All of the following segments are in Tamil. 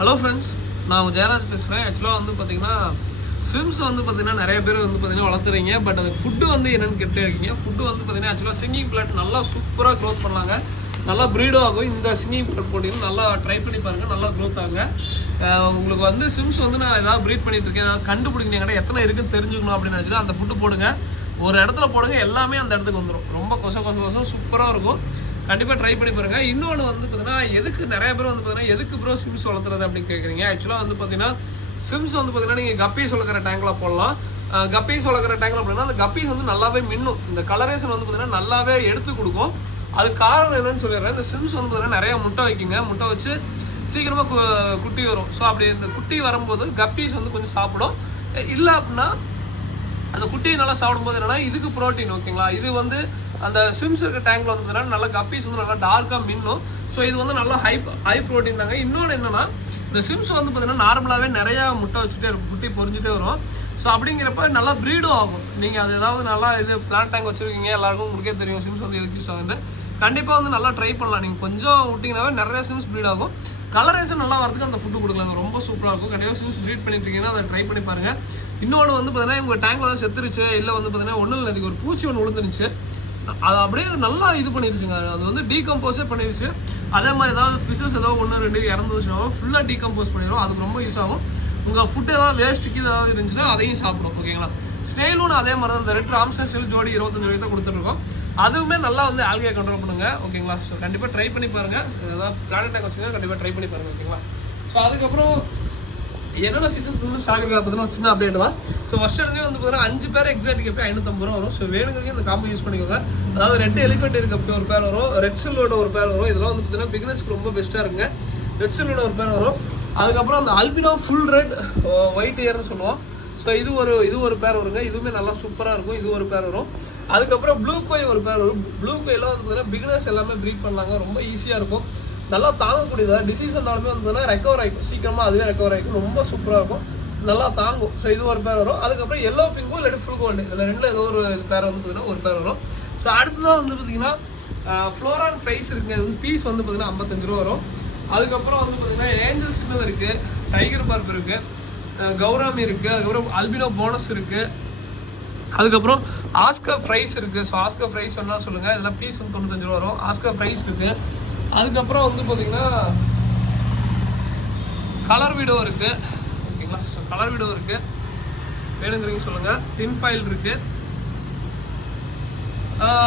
ஹலோ ஃப்ரெண்ட்ஸ், நான் உங்கள் ஜெயராஜ் பேசுகிறேன். ஆக்சுவலாக வந்து பார்த்தீங்கன்னா ஸ்விம்ஸ் வந்து பார்த்தீங்கன்னா நிறைய பேர் வந்து பார்த்தீங்கன்னா வளர்த்துறீங்க. பட் அது ஃபுட்டு வந்து என்னென்னு கேட்டே இருக்கீங்க. ஃபுட்டு வந்து பார்த்தீங்கன்னா ஆக்சுவலாக சிங்கிங் பிளாட் நல்லா சூப்பராக க்ரோத் பண்ணாங்க. நல்லா ப்ரீடும் ஆகும். இந்த சிங்கிங் பிளாட் போட்டிங்கன்னா நல்லா ட்ரை பண்ணி பாருங்கள், நல்லா க்ரோத் ஆகுங்க. உங்களுக்கு வந்து ஸ்விம்ஸ் வந்து நான் ஏதாவது ப்ரீட் பண்ணிட்டு இருக்கேன், ஏதாவது கண்டுபிடிக்கணும், எத்தனை இருக்குன்னு தெரிஞ்சுக்கணும் அப்படின்னு நினச்சினா அந்த ஃபுட்டு போடுங்க. ஒரு இடத்துல போடுங்க, எல்லாமே அந்த இடத்துக்கு வந்துடும். ரொம்ப கொசம் சூப்பராக இருக்கும். கண்டிப்பாக ட்ரை பண்ணி பாருங்கள். இன்னொன்று வந்து பார்த்தீங்கன்னா எதுக்கு நிறைய பேர் வந்து பார்த்தீங்கன்னா எதுக்கு ப்ரோ ஸ்விம்ஸ் வளர்த்துறது அப்படின்னு கேட்குறீங்க. ஆக்சுவலாக வந்து பார்த்தீங்கன்னா ஸ்விம்ஸ் வந்து பார்த்தீங்கன்னா நீங்கள் கப்பீஸ் வளர்க்குற டேங்கில் போடலாம். கப்பீஸ் வளர்க்குற டேங்கில் அப்படின்னா அந்த கப்பீஸ் வந்து நல்லாவே மின்னும். இந்த கலரேஷன் வந்து பார்த்தீங்கன்னா நல்லாவே எடுத்து கொடுக்கும். அது காரணம் என்னன்னு சொல்லிடுறேன். இந்த ஸ்விம்ஸ் வந்து பார்த்தீங்கன்னா நிறையா முட்டை வைக்குங்க. முட்டை வச்சு சீக்கிரமாக குட்டி வரும். ஸோ அப்படி இந்த குட்டி வரும்போது கப்பீஸ் வந்து கொஞ்சம் சாப்பிடும். இல்லை அப்படின்னா அந்த குட்டியை நல்லா சாப்பிடும்போது என்னன்னா இதுக்கு ப்ரோட்டீன், ஓகேங்களா. இது வந்து அந்த ஸ்விம்ஸ் இருக்க டேங்க்ல வந்து நல்லா கப்பீஸ் வந்து நல்லா டார்க்காக மின்னும். ஸோ இது வந்து நல்லா ஹை ப்ரோட்டீன் தாங்க. இன்னொன்று என்னன்னா இந்த ஸ்விம்ஸ் வந்து பார்த்தீங்கன்னா நார்மலாகவே நிறையா முட்டை வச்சுட்டே இருக்கும், குட்டி பொறிஞ்சிட்டே வரும். ஸோ அப்படிங்கிறப்ப நல்லா ப்ரீடும் ஆகும். நீங்கள் அது ஏதாவது நல்லா இது பிளான்ட் டேங்க் வச்சுருக்கீங்க, எல்லாருக்கும் உங்களுக்கே தெரியும் ஸ்விம்ஸ் வந்து எதுக்கு யூஸ் ஆகுது. கண்டிப்பாக வந்து நல்லா ட்ரை பண்ணலாம். நீங்கள் கொஞ்சம் விட்டிங்கனாவே நிறைய ஸ்விம்ஸ் ப்ரீட் ஆகும். கலரேஷன் நல்லா வரதுக்கு அந்த ஃபுட்டு கொடுக்கலாங்க, ரொம்ப சூப்பராக இருக்கும். கண்டிப்பாக ஸ்விம்ஸ் ப்ரீட் பண்ணிட்டு இருக்கீங்கன்னா அதை ட்ரை பண்ணி பாருங்கள். இன்னொன்று வந்து பார்த்தீங்கன்னா உங்கள் டேங்க்ல தான் செத்துருச்சு, இல்லை வந்து பார்த்தீங்கன்னா ஒன்றும் இல்லை, அதுக்கு ஒரு பூச்சி ஒன்று விழுந்துருச்சு, அது அப்படியே நல்லா இது பண்ணிடுச்சுங்க. அது வந்து டீகம்போஸே பண்ணிடுச்சு. அதே மாதிரி ஏதாவது ஃபிஷஸ் ஏதாவது 1-2 இறந்துச்சுனாலும் ஃபுல்லாக டீகம்போஸ் பண்ணிடும். அதுக்கு ரொம்ப யூஸ் ஆகும். உங்கள் ஃபுட் ஏதாவது வேஸ்ட்டுக்கு ஏதாவது இருந்துச்சுன்னா அதையும் சாப்பிடும், ஓகேங்களா. ஸ்னேலும் அதே மாதிரி தான். இந்த ரெட் ராம்ஸ்டர் ஸ்னேல் ஜோடி 25 ரூபாய்க்கு தான் கொடுத்துருக்கோம். அதுவுமே நல்லா வந்து ஆல்கையை கண்ட்ரோல் பண்ணுங்க, ஓகேங்களா. ஸோ கண்டிப்பாக ட்ரை பண்ணி பாருங்கள். ஏதாவது பிளானட் டேங்க் வச்சுருந்தா கண்டிப்பாக ட்ரை பண்ணி பாருங்கள், ஓகேங்களா. ஸோ அதுக்கப்புறம் என்னென்ன ஃபிஷஸ் வந்து ஸ்டாக் இருக்கா பார்த்தீங்கன்னா சின்ன அப்டேட் தான். ஸோ ஃபர்ஸ்ட் இடத்துலேயே வந்து பார்த்தீங்கன்னா 5 பேர் எக்ஸாக்ட் போய் 550 ரூபா வரும். ஸோ வேணுங்கிறீங்க இந்த காம்போ யூஸ் பண்ணிக்கோங்க. அதாவது ரெட் எலிஃபென்ட் இருக்க ஒரு பேர் வரும், ரெட் சில்வோட ஒரு பேர் வரும். இதெல்லாம் வந்து பார்த்தீங்கன்னா பிகினர்ஸ்க்கு ரொம்ப பெஸ்ட்டாக இருக்குங்க. ரெட் சில்வோட ஒரு பேர் வரும். அதுக்கப்புறம் அந்த அல்பினோ ஃபுல் ரெட் ஒயிட் இயர்னு சொல்லுவோம். ஸோ இது ஒரு பேர் வருங்க. இதுவுமே நல்லா சூப்பராக இருக்கும். இது ஒரு பேர் வரும். அதுக்கப்புறம் ப்ளூ கோய் ஒரு பேர் வரும். ப்ளூ கோயெல்லாம் வந்து பார்த்தீங்கன்னா பிகினர்ஸ் எல்லாமே ப்ரீட் பண்ணலாங்க. ரொம்ப ஈஸியாக இருக்கும், நல்லா தாங்கக்கூடியதாக. டிசீஸ் வந்தாலுமே வந்து ரெக்கவர் ஆகிக்கும், சீக்கிரமாக அதுவே ரெக்கவர் ஆகிக்கும். ரொம்ப சூப்பராக இருக்கும், நல்லா தாங்கும். ஸோ இது ஒரு பேர் வரும். அதுக்கப்புறம் எல்லோ பிங்கோ இல்லாட்டி ஃபுல் கோல்டு, இதில் ரெண்டில் ஏதோ ஒரு பேர் வந்து பார்த்தீங்கன்னா ஒரு பேர் வரும். ஸோ அடுத்ததான் வந்து பார்த்தீங்கன்னா ஃப்ளோரான் ஃப்ரைஸ் இருக்குங்க. இது வந்து பீஸ் வந்து பார்த்தீங்கன்னா 55 ரூபா வரும். அதுக்கப்புறம் வந்து பார்த்தீங்கன்னா ஏஞ்சல் சின்னது இருக்குது, டைகர் பார்ப் இருக்குது, கௌராமி இருக்குது, அதுக்கப்புறம் அல்பினோ போனஸ் இருக்குது, அதுக்கப்புறம் ஆஸ்கர் ஃப்ரைஸ் இருக்குது. ஸோ ஆஸ்கர் ஃப்ரைஸ் வேணால் சொல்லுங்கள். இதெல்லாம் பீஸ் வந்து 95 ரூபா வரும். ஆஸ்கர் ஃப்ரைஸ் இருக்குது. அதுக்கப்புறம் வந்து பார்த்தீங்கன்னா கலர் வீடோ இருக்குது, ஓகேங்களா. ஸோ கலர் வீடோ இருக்குது, வேணுங்கிறீங்க சொல்லுங்கள். டின் ஃபைல் இருக்குது.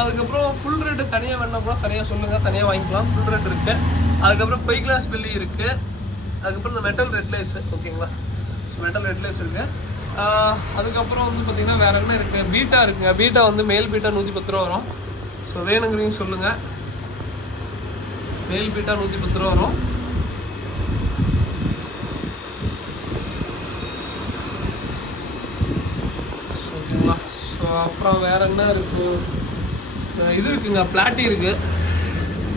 அதுக்கப்புறம் ஃபுல் ரெட்டு தனியாக வேணா கூட தனியாக சொல்லுங்கள், தனியாக வாங்கிக்கலாம். ஃபுல் ரெட் இருக்குது. அதுக்கப்புறம் பொய் கிளாஸ் பெல்லி இருக்குது. அதுக்கப்புறம் இந்த மெட்டல் ரெட்லேஸ், ஓகேங்களா. ஸோ மெட்டல் ரெட்லேஸ் இருக்குது. அதுக்கப்புறம் வந்து பார்த்தீங்கன்னா வேறு என்ன இருக்குது, பீட்டா இருக்குங்க. பீட்டா வந்து மேல் பீட்டா 110 ரூபா வரும். ஸோ வேணுங்கிறீங்க சொல்லுங்கள். மேல் பீட்டா 110 ரூபா வரும். ஓகேங்களா. ஸோ அப்புறம் வேறு என்ன இருக்குது, இது இருக்குங்க, பிளாட்டி இருக்குது.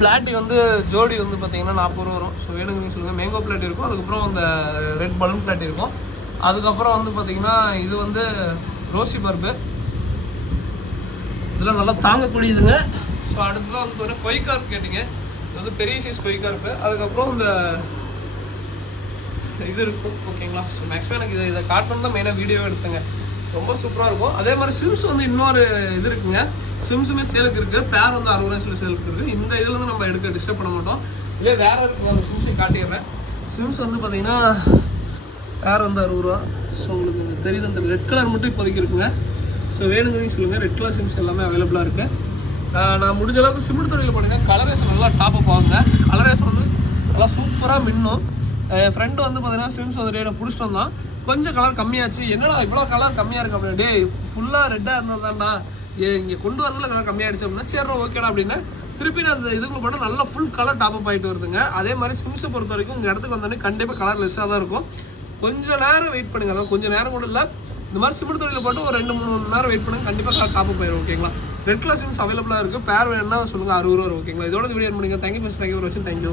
பிளாட்டி வந்து ஜோடி வந்து பார்த்தீங்கன்னா 40 ரூபா வரும். ஸோ வேணுங்க சொல்லுங்கள். மேங்கோ பிளாட்டி இருக்கும். அதுக்கப்புறம் அந்த ரெட் பலூன் பிளாட்டி இருக்கும். அதுக்கப்புறம் வந்து பார்த்தீங்கன்னா இது வந்து ரோசி பர்பு, இதெல்லாம் நல்லா தாங்கக்கூடியதுங்க. ஸோ அடுத்ததான் வந்து பார்த்தீங்கன்னா கொய்கார்ப் கேட்டிங்க. இது வந்து பெரிய சைஸ் கொய்கார்ப்பு. அதுக்கப்புறம் இந்த இது இருக்கும், ஓகேங்களா. ஸோ மேக்ஸிமம் எனக்கு இதை காட்டணும் தான் மெயினாக வீடியோ எடுத்துங்க. ரொம்ப சூப்பராக இருக்கும். அதே மாதிரி ஸ்விம்ஸ் வந்து இன்னொரு இது இருக்குங்க. ஸ்விம்ஸுமே சேலுக்கு இருக்குது. பேர் வந்து 60 ரூபாய் சொல்லி சேலுக்கு இருக்குது. இந்த இதுலேருந்து நம்ம எடுக்க டிஸ்டர்ப் பண்ண மாட்டோம். இதே வேறு இருக்குங்க. அந்த ஸ்விம்ஸை காட்டிடுறேன். ஸ்விம்ஸ் வந்து பார்த்தீங்கன்னா பேர் வந்து 60 ரூபா. ஸோ உங்களுக்கு தெரியுது, அந்த ரெட் கலர் மட்டும் இப்போதைக்கு இருக்குங்க. ஸோ வேணுங்கிறீங்க சொல்லுங்கள். ரெட் கலர் ஸ்விம்ஸ் எல்லாமே அவைலபிளாக இருக்குது. நான் முடிஞ்ச அளவுக்கு சிமெண்ட் தொழில் போனீங்கன்னா கலரேஷன் நல்லா டாப்அப் ஆகுங்க. கலரேஷன் வந்து நல்லா சூப்பராக மின்னும். என் ஃப்ரெண்டு வந்து பார்த்தீங்கன்னா ஸ்விம்ஸ் வந்து நான் பிடிச்சிட்டு வந்தான். கொஞ்சம் கலர் கம்மியாச்சு. என்னடா இவ்வளோ கலர் கம்மியாக இருக்குது அப்படின்னா, டே ஃபுல்லாக ரெட்டாக இருந்தது தான்டா, இங்கே கொண்டு வரதுல கலர் கம்மியாகிடுச்சு அப்படின்னா, சரி ஓகேடா அப்படின்னா திருப்பி நான் அந்த இதுக்குள்ள போட்டால் நல்லா ஃபுல் கலர் டாப்அப் ஆகிட்டு வருதுங்க. அதே மாதிரி ஸ்விம்ஸை பொறுத்த வரைக்கும் உங்கள் இடத்துக்கு வந்தோடனே கண்டிப்பாக கலர் லெஸ்ஸாக தான் இருக்கும். கொஞ்சம் நேரம் வெயிட் பண்ணுங்க. அதான் கொஞ்சம் நேரம் கூட இல்லை, இந்த மாதிரி சிமெண்ட் தொழிலில் போட்டு ஒரு 2-3 மணி நேரம் வெயிட் பண்ணுங்க. கண்டிப்பாக கலர் டாப்அப் ஆயிடும், ஓகேங்களா. ரெட் கலர் ஸ்விம்ஸ் அவைலபிளாக இருக்குது. பேர் வேணும்னா சொல்லுங்கள். 60 ரூபா வரும், ஓகேங்களா. இதோட வீடியோ பண்ணிங்க. தேங்க்யூ ஃபார் வாட்சிங். தேங்க்யூ.